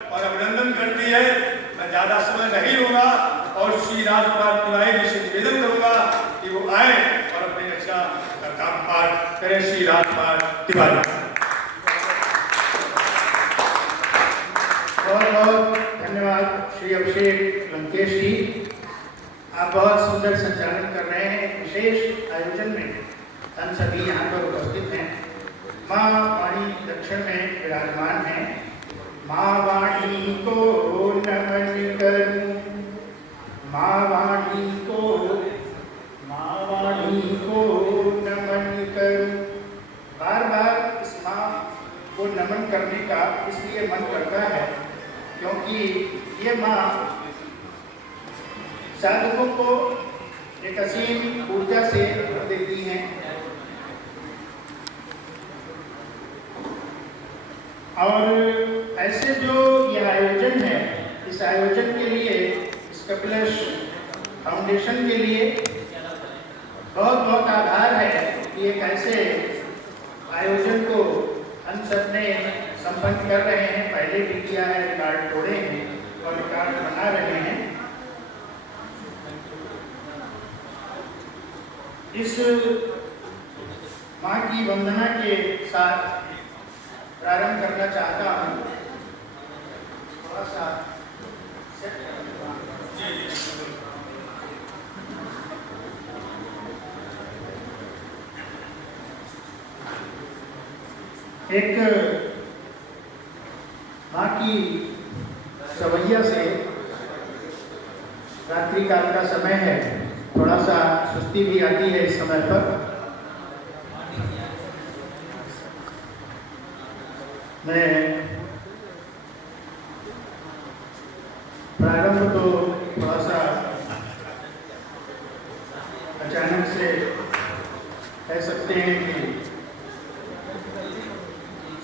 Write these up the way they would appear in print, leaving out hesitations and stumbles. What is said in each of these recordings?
और अभिनंदन करती है। मैं ज्यादा समय नहीं लूंगा और श्री राजकुमार तिवारी जी से निवेदन करूंगा कि वो आए और अपनी रचना का काम पाठ करें। श्री राजकुमार तिवारी। बहुत बहुत धन्यवाद श्री अभिषेक लंकेश जी। आप बहुत सुंदर संचालन कर रहे हैं। एक विशेष आयोजन में हम सभी यहाँ पर उपस्थित हैं। माँ वाणी दक्षिण में विराजमान हैं। माँ वाणी को नमन करूं, माँ वाणी को नमन करूं। बार बार इस माँ को नमन करने का इसलिए मन करता है क्योंकि ये माँ साधकों को एक असीम ऊर्जा से भर देती हैं और ऐसे जो यह आयोजन है, इस आयोजन के लिए, इस कपिलश फाउंडेशन के लिए बहुत बहुत आभार है कि एक ऐसे आयोजन को हम सब ने संपन्न कर रहे हैं। पहले भी किया है, रिकॉर्ड तोड़े हैं और रिकॉर्ड बना रहे हैं। इस माँ की वंदना के साथ प्रारंभ करना चाहता हूँ। थोड़ा सा एक माँ की सवैया से रात्रि काल का समय है, थोड़ा सा सुस्ती भी आती है इस समय पर। मैं प्रारंभ तो थोड़ा सा अचानक से कह सकते हैं कि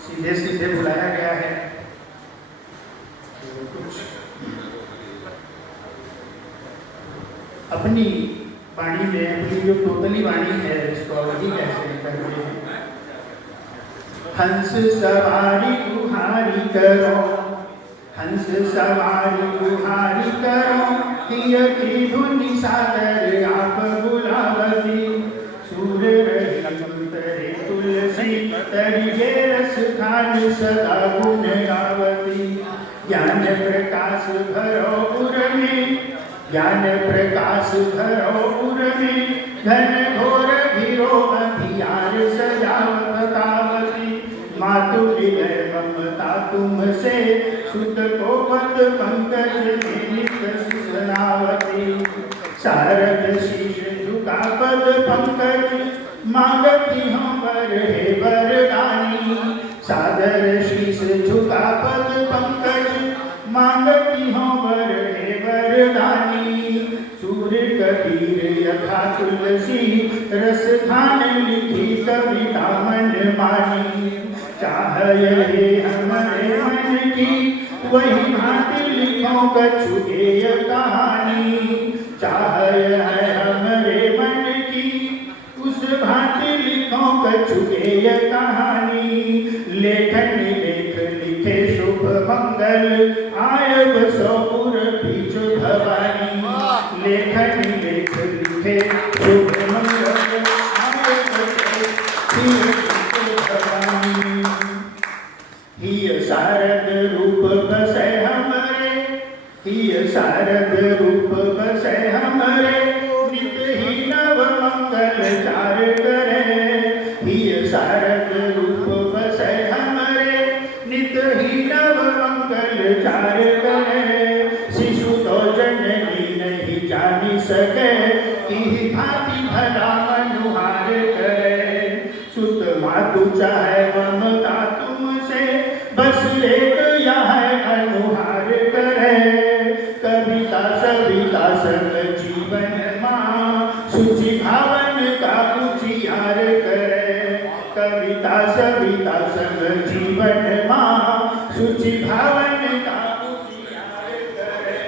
सीधे सीधे बुलाया गया है। कुछ अपनी वाणी में, अपनी जो तोतली वाणी है, इसको अवधि कैसे कहते हैं। हंस सवारी गुहारी करो, हंस सवारी गुहारी करो, तिय की धुनि सागर आप बुलावती। सूर रही तरे तुलसी, तरिये रस खान सदा गुण गावती। ज्ञान प्रकाश भरो उर में, ज्ञान प्रकाश भरो उर में, घन घोर घिरो अभियार सजावत तावती। मातु विनय ममता तुमसे, सुत को पद पंकज में नित सुनावती। शारद शीश झुका पद पंकज, मांगती हूँ वर हे वरदानी। सादर शीश झुका पद पंकज, मांगती हूँ वर हे वरदानी। सूर्य कबीर यथा तुलसी, रस खान लिखी कविता मन मानी। चाह ये हमारे मन की, वही भांति लिखो कछु गेय कहानी। चाह है हमारे मन की, उस भांति लिखो कछु गेय कहानी। लेखन लेख लिखे शुभ मंगल, आय बसोपुर बीच भवानी। लेखन लेख लिखे शुभ मंगल, आय बसोपुर भवानी। हिय शारद रूप बसै हमरे, हिय शारद रूप बसै हमरे, नित ही नव मंगल चार करे। हिय शारद रूप बसै हमरे, नित ही नव मंगल चार करे। शिशु तो जननी नहीं जानी सके, कि भांति भला मनुहार करे। सुत मातु चाहे ममता तुमसे, बस एक यह अनुहार करे। कविता सविता सब जीवन माँ, शुचि भावन का उजियार करे। कविता सविता सब जीवन माँ, शुचि भावन का उजियार करे।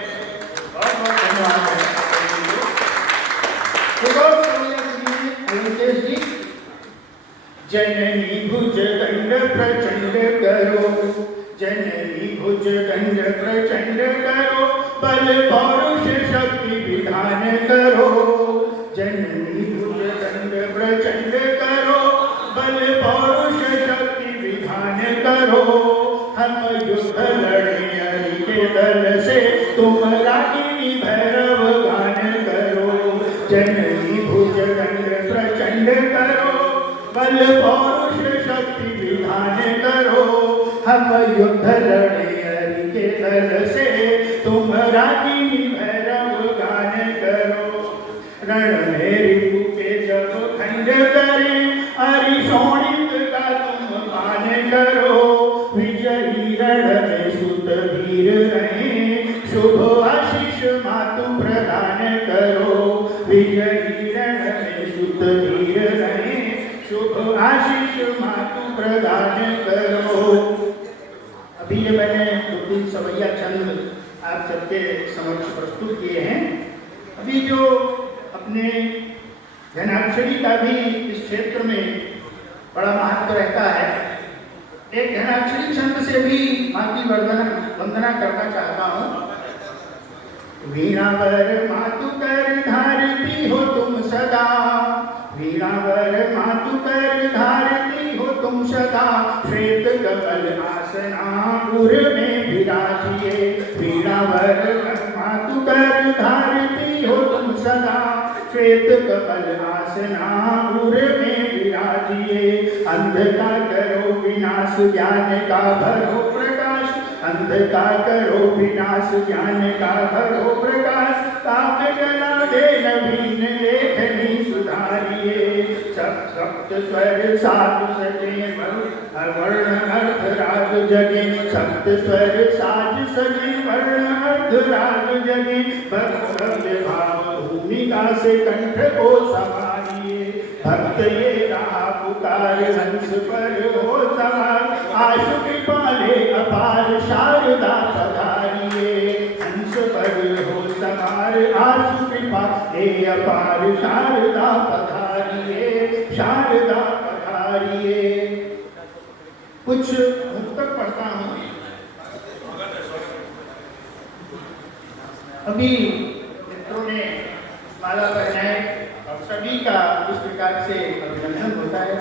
बहुत बहुत धन्यवाद है। जननी भुज दंड प्रचंड करो, जननी भुज दंड प्रचंड करो, बल पौरुष शक्ति विधान करो। जननी भुज दंड प्रचंड करो, बल पौरुष शक्ति विधान करो। हम युद्ध लड़े हरि के दल से, तुम रागिनी भैरव गान करो। जननी भुज दंड प्रचंड करो, बल पौरुष शक्ति विधान करो। हम युद्ध लड़े हरि के दल से, तुम रागिनी भैरव गान करो। रण में रिपु के जब खंड करें, हरि शोणित का तुम मान करो। विजयी रण में सुत वीर रहें, शुभ आशीष मातु प्रदान करो। विजयी रण में सुत वीर रहें, शुभ आशीष मातु प्रदान करो। अभी ये मैंने 2-3 सवैया छंद आप सबके समक्ष प्रस्तुत किए हैं। अभी जो अपने घनाक्षरी का भी इस क्षेत्र में बड़ा महत्व रहता है, एक घनाक्षरी छंद से भी माँ की वंदना करना चाहता हूँ। वीणावर मातु कर धारती हो तुम सदा, वीणावर मातु कर धारती हो तुम सदा। श्वेत कमल आसना उर में विराजिए, वीणावर मातु कर धारती हो तुम सदा। श्वेत कमल आसना उर में विराजिए। अंधकार करो विनाश, ज्ञान का भरो प्रकाश। अंधकार करो विनाश, ज्ञान का भरो प्रकाश। काव्य कला दे नवीन लेखनी सुधारिए। सप्त स्वर साधु सजे, वर्ण अर्थ राग जगे। सप्त स्वर साज सजे, वर्ण अर्थ राग जगे। भक्त भाव भूमिका से कंठ को संभालिए। भक्त ये राह पुकार, हंस पर हो सवार। आशु कृपाले अपार, शारदा पधारिए। हंस पर हो सवार, आशु कृपा हे अपार। शारदा पधारिए, शारदा पधारिए। कुछ मुक्तक पढ़ता हूँ। अभी मित्रों ने माला पहनाए और सभी का इस प्रकार से अभिनंदन होता है।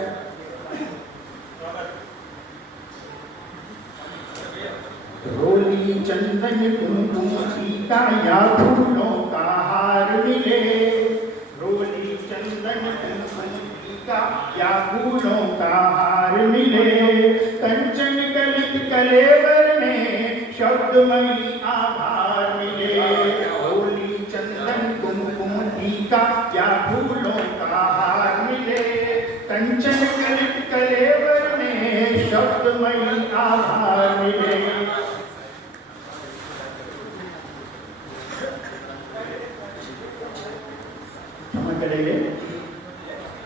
रोली चंदन कुमकुम टीका या फूलों का हार मिले। रोली चंदन कुमकुम टीका या फूलों का हार मिले। कंचन कलित कलेवर में शब्दमयी आभार मिले। रोली चंदन कुमकुम टीका या फूलों का हार मिले। कंचन कलित कलेवर में शब्दमयी आभार मिले।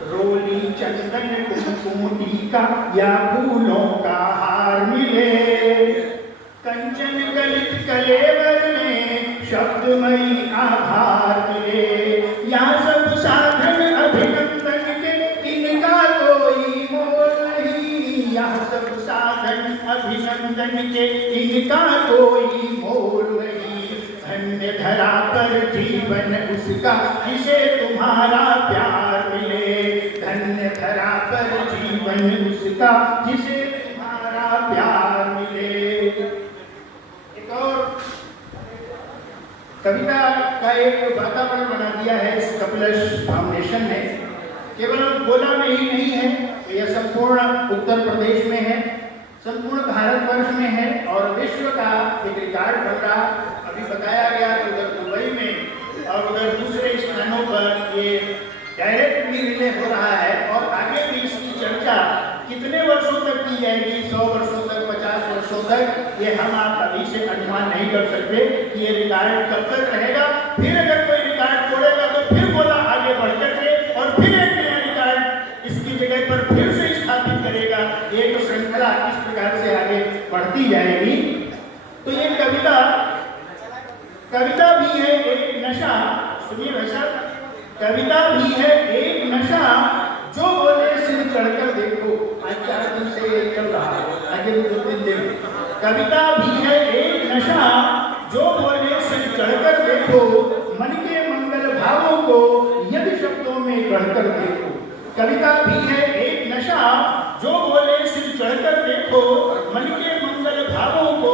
रोली चंदन कुमकुम टीका या फूलों का हार मिले। कंचन गलित कलेवर में शब्दमयी आभार मिले। या सब साधन अभिनंदन के, इनका कोई मोल नहीं। या सब साधन अभिनंदन के, इनका कोई मोल नहीं। धन्य धरा पर जीवन उसका, जिसे तुम्हारा प्यार मिले। धन्य धरा पर जीवन उसका, जिसे तुम्हारा प्यार मिले। एक और कविता का एक वातावरण बना दिया है इस कपिलश फाउंडेशन ने। केवल गोला में ही नहीं है, यह संपूर्ण उत्तर प्रदेश में है, संपूर्ण भारतवर्ष में है और विश्व का एक रिकॉर्ड बन रहा। अभी बताया गया कि उधर दुबई में और उधर दूसरे स्थानों पर ये डायरेक्ट भी रिले हो रहा है। और आगे भी इसकी चर्चा कितने वर्षों तक की जाएगी, 100 वर्षों तक, 50 वर्षों तक, ये हम आप अभी से अनुमान नहीं कर सकते कि ये रिकॉर्ड कब तक रहेगा। फिर अगर कोई रिकॉर्ड तोड़ेगा तो फिर बोला आगे बढ़ करके और फिर एक नया रिकॉर्ड इसकी जगह पर फिर से स्थापित करेगा। ये तो श्रृंखला इस प्रकार से आगे बढ़ती जाएगी। तो ये कविता भी है एक नशा। सुनिए वैसा, कविता भी है एक नशा, जो बोले सिर चढ़कर देखो। आज 4 दिन से चल रहा है, आगे भी 2-3 दिन कविता भी है एक नशा, जो बोले सिर चढ़कर देखो, मन के मंगल भावों को यदि शब्दों में गढ़कर देखो। कविता भी है एक नशा, जो बोले सिर चढ़कर देखो, मन के मंगल भावों को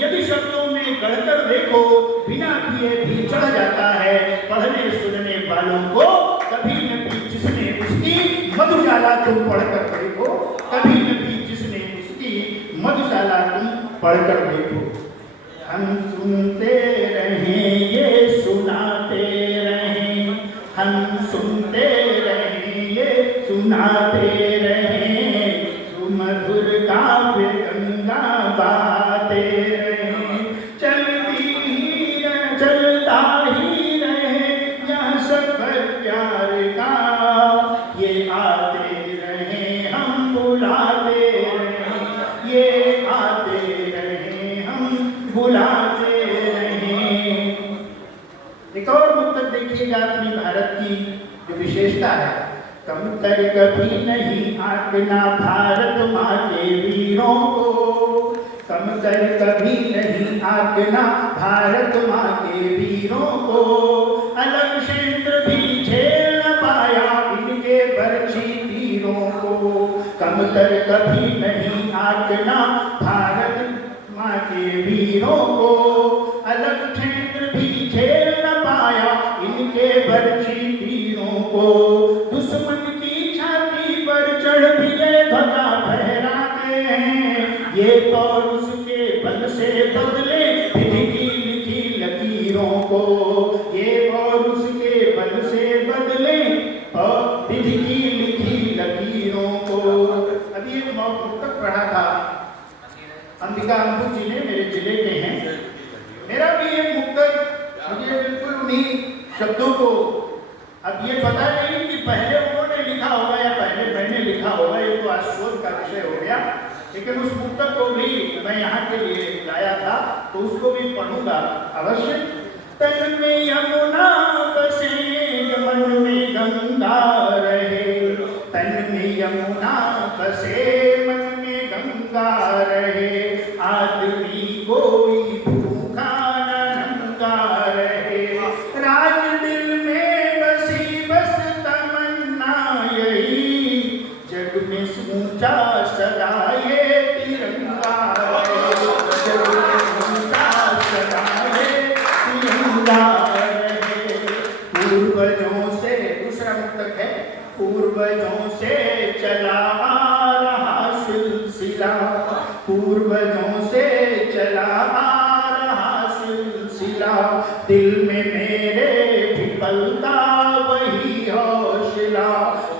यदि शब्दों में गढ़कर देखो। बिना पिए भी चढ़ जाता है पढ़ने सुनने वालों को, कभी न भी जिसने उसकी मधुशाला तुम पढ़कर देखो, कभी न भी जिसने उसकी मधुशाला तुम पढ़कर देखो। हम सुनते रहें ये सुनाते रहें, हम सुनते रहें ये सुनाते रहें, सुमधुर काव्य गंगा बहाते रहें। चलती ही रहे, चलता ही रहे यह सफर प्यार का, ये आते रहे हम बुलाते रहें, ये आते रहे हम बुलाते रहें। एक और मुक्तक देखिएगा अपनी भारत की जो विशेषता है, कमतर कभी नहीं आंकना भारत माँ के वीरों को, कमतर कभी नहीं आंकना भारत माँ के वीरों को, अलग क्षेत्र भी झेल न पाया इनके बरछी तीरों को, कमतर कभी नहीं आंकना भारत माँ के वीरों को, अलग क्षेत्र भी झेल न पाया इनके बरछी तीरों को। दुश्मन की छाती पर चढ़ विजय ध्वजा फहराते हैं, ये और उसके बल से बदले विधि की लिखी लकीरों को, ये और उसके बल से बदले और विधि की लिखी लकीरों को। अभी एक मुक्तक पढ़ा था अंबिका अम्बू जी ने, मेरे जिले के हैं। मेरा भी एक मुक्तक मुझे बिल्कुल उन्हीं शब्दों को, अब ये पता नहीं कि पहले उन्होंने लिखा होगा या पहले मैंने लिखा होगा, ये तो आज शोध का विषय हो गया, लेकिन उस पुस्तक को भी मैं यहाँ के लिए लाया था, तो उसको भी पढ़ूंगा अवश्य। तन में यमुना बसे मन में गंगा रहे, तन में यमुना बसे मन में गंगा रहे, आदमी कोई भूखा न नंगा रहे, राज दिल में बसी बस तमन्ना यही, जग में ऊंचा सदा ये तिरंगा रहे, जग में ऊंचा सदा ये तिरंगा रहे। पूर्वजों से, दूसरा मुक्तक है, पूर्वजों से चला आ रहा सिलसिला, पूर्वजों से चला आ रहा सिलसिला, दिल में मेरे भी पलता वही हौसला,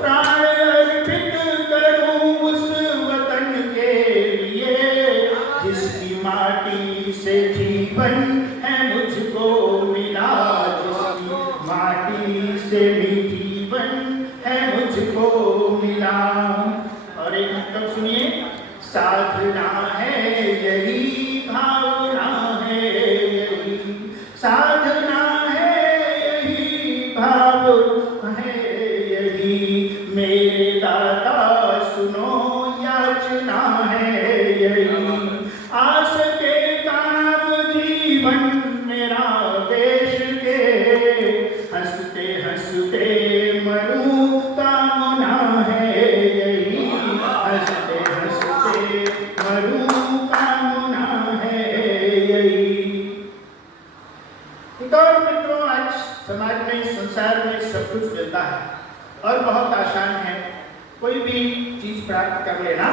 प्राण अर्पित करूं उस वतन के लिए, जिसकी माटी से जीवन है मुझको मिला, जिसकी माटी से भी जीवन है मुझको मिला। और एक मतलब सुनिए, साधना है यही, भावना है यही, साधना है यही, भाव है यही, मेरे दाता सुनो याचना है यही, आस के काम जीवन मेरा देश के, हंसते हंसते मरूं कामना है यही, हंसते हंसते मरूं कामना है यही। तो मित्रों, आज समाज में, संसार में सब कुछ मिलता है और बहुत आसान है कोई भी चीज प्राप्त कर लेना,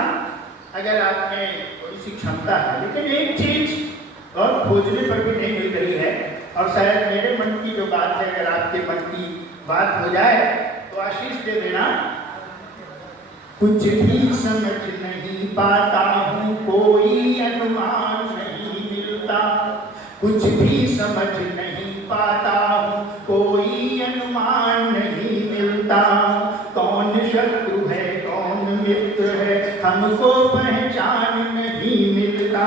अगर आप में थोड़ी सी क्षमता है। लेकिन एक चीज और खोजने पर भी नहीं मिल रही है, और शायद मेरे मन की जो बात है, अगर आपके मन की बात हो जाए तो आशीष दे देना। कुछ भी समझ नहीं पाता हूँ, कोई अनुमान नहीं मिलता, कुछ भी समझ नहीं पाता हूँ, कोई अनुमान नहीं मिलता, कौन शत्रु है कौन मित्र है हमको पहचान नहीं मिलता,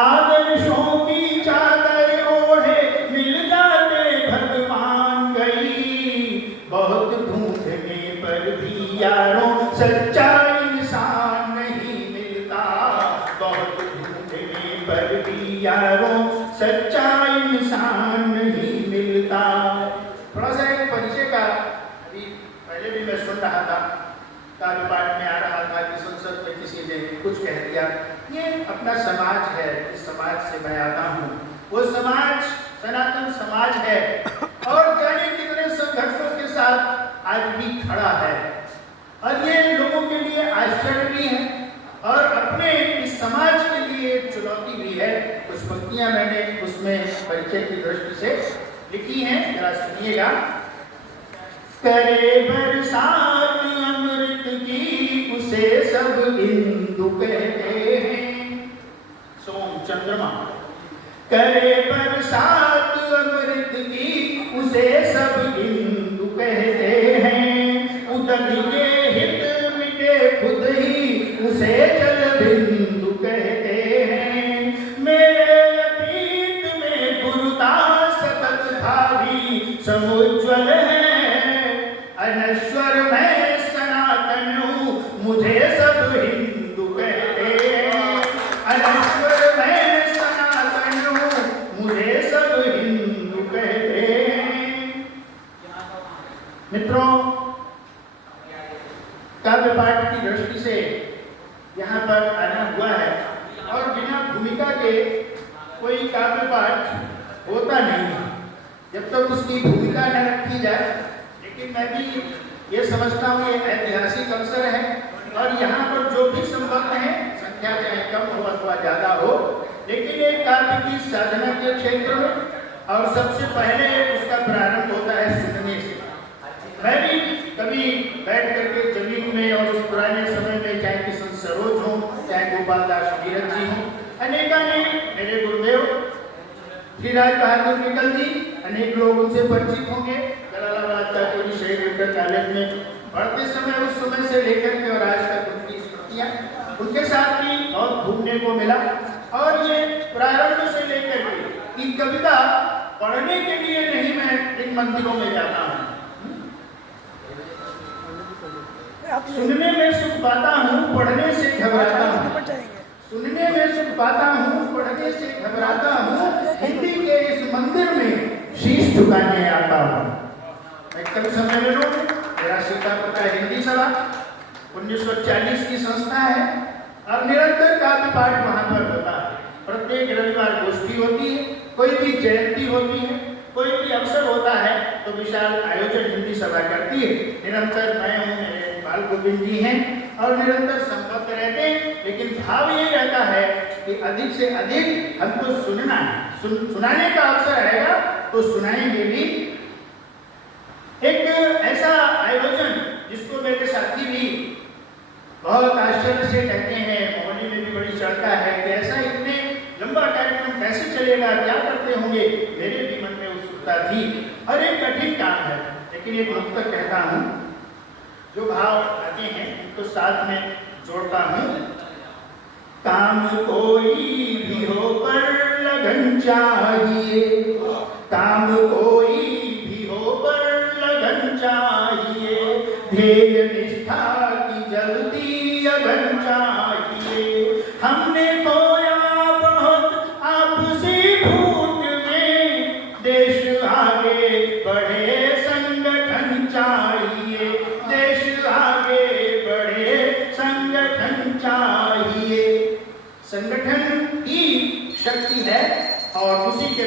आदर्शों की चादर ओढ़े मिल जाते भगवान गई, बहुत ढूंढने पर भी यारों सच्चा इंसान नहीं मिलता, बहुत ढूंढने सच्चा इंसान नहीं मिलता। थोड़ा सा एक परिचय का, अभी पहले भी मैं सुन रहा था, काव्य पाठ में आ रहा था कि संसद में किसी ने कुछ कह दिया। ये अपना समाज है, इस समाज से मैं आता हूँ। वो समाज सनातन समाज है और जाने कितने संघर्षों के साथ आज भी खड़ा है, और ये लोगों के लिए आश्चर्य भी है और अपने इस समाज के लिए चुनौती भी है। कुछ पंक्तियां मैंने उसमें परिचय की दृष्टि से लिखी हैं, जरा सुनिएगा। करे बरसात अमृत की उसे सब इंदु कहते हैं। सोम चंद्रमा। करे बरसात अमृत की उसे सब इंदु कहते हैं। उदक के हित मिटे खुद ही उसे जल बिंदु कहते हैं। मेरे अतीत में गुरुता सतत भावी समुज्वल है। अनश्वर मैं सनातन हूँ मुझे सब हिंदू कहते हैं। अनश्वर मैं सनातन हूँ मुझे सब हिंदू कहते हैं। मित्रों, काव्य पाठ की दृष्टि से यहाँ पर आना हुआ है और बिना भूमिका के कोई काव्य पाठ होता नहीं है जब तक उसकी भूमिका न रखी जाए। लेकिन मैं भी ये समझता हूँ ये ऐतिहासिक अवसर है और यहाँ पर जो भी संबंध है, संख्या चाहे कम हो अथवा ज्यादा हो, लेकिन एक काव्य की साधना के क्षेत्र में और सबसे पहले उसका प्रारंभ होता है सुनने से। मैं भी कभी बैठ करके जमीन में और उस पुराने समय में चाहे किशन सरोज हो, चाहे गोपाल दास नीरज जी हो, अनेकानेक मेरे गुरुदेव श्रीराज बहादुर निकल जी, अनेक लोग उनसे परिचित होंगे। जलालाबाद का शहीद इंटर कॉलेज में पढ़ते समय उस समय से लेकर के और आज तक उनकी स्मृतियाँ, उनके साथ भी बहुत घूमने को मिला। और ये प्रारंभ से लेकर के इन कविता पढ़ने के लिए नहीं मैं इन मंदिरों में जाता हूँ। सुनने में सुख पाता हूँ, पढ़ने से घबराता हूँ। सुनने में सुख पाता हूँ, पढ़ने से घबराता हूँ। हिंदी के इस मंदिर में शीश झुकाने आता हूँ। मैं कवि सम्मेलन हूँ, मेरा सीतापुर का हिंदी सभा 1940 की संस्था है और निरंतर काव्य पाठ वहाँ पर होता है। प्रत्येक रविवार गोष्ठी होती है, कोई भी जयंती होती है, कोई भी अवसर होता है तो विशाल आयोजन हिंदी सभा करती है। निरंतर मैं हूँ, मेरे बाल गोविंद जी हैं और निरंतर संपर्क रहते हैं। लेकिन भाव ये रहता है कि अधिक से अधिक हमको सुनना है, सुनाने का अवसर आएगा तो सुनाएंगे भी। एक ऐसा आयोजन जिसको मेरे साथी भी बहुत आश्चर्य से कहते हैं, मोहल्ले में भी बड़ी चर्चा है कि ऐसा इतने लंबा कार्यक्रम कैसे चलेगा, क्या करते होंगे। मेरे भी मन में उत्सुकता थी और एक कठिन काम है, लेकिन एक मुक्त कहता हूँ, जो भाव आते हैं उनको साथ में जोड़ता हूँ। काम कोई भी हो पर लगन चाहिए, काम कोई भी हो पर लगन चाहिए। ध्येय निष्ठा की जल्दी अगन चाहिए। हमने खोया बहुत आपसी फूट में, देश आगे बढ़े संगठन चाहिए। देश आगे बढ़े संगठन चाहिए। संगठन की शक्ति है और उसी के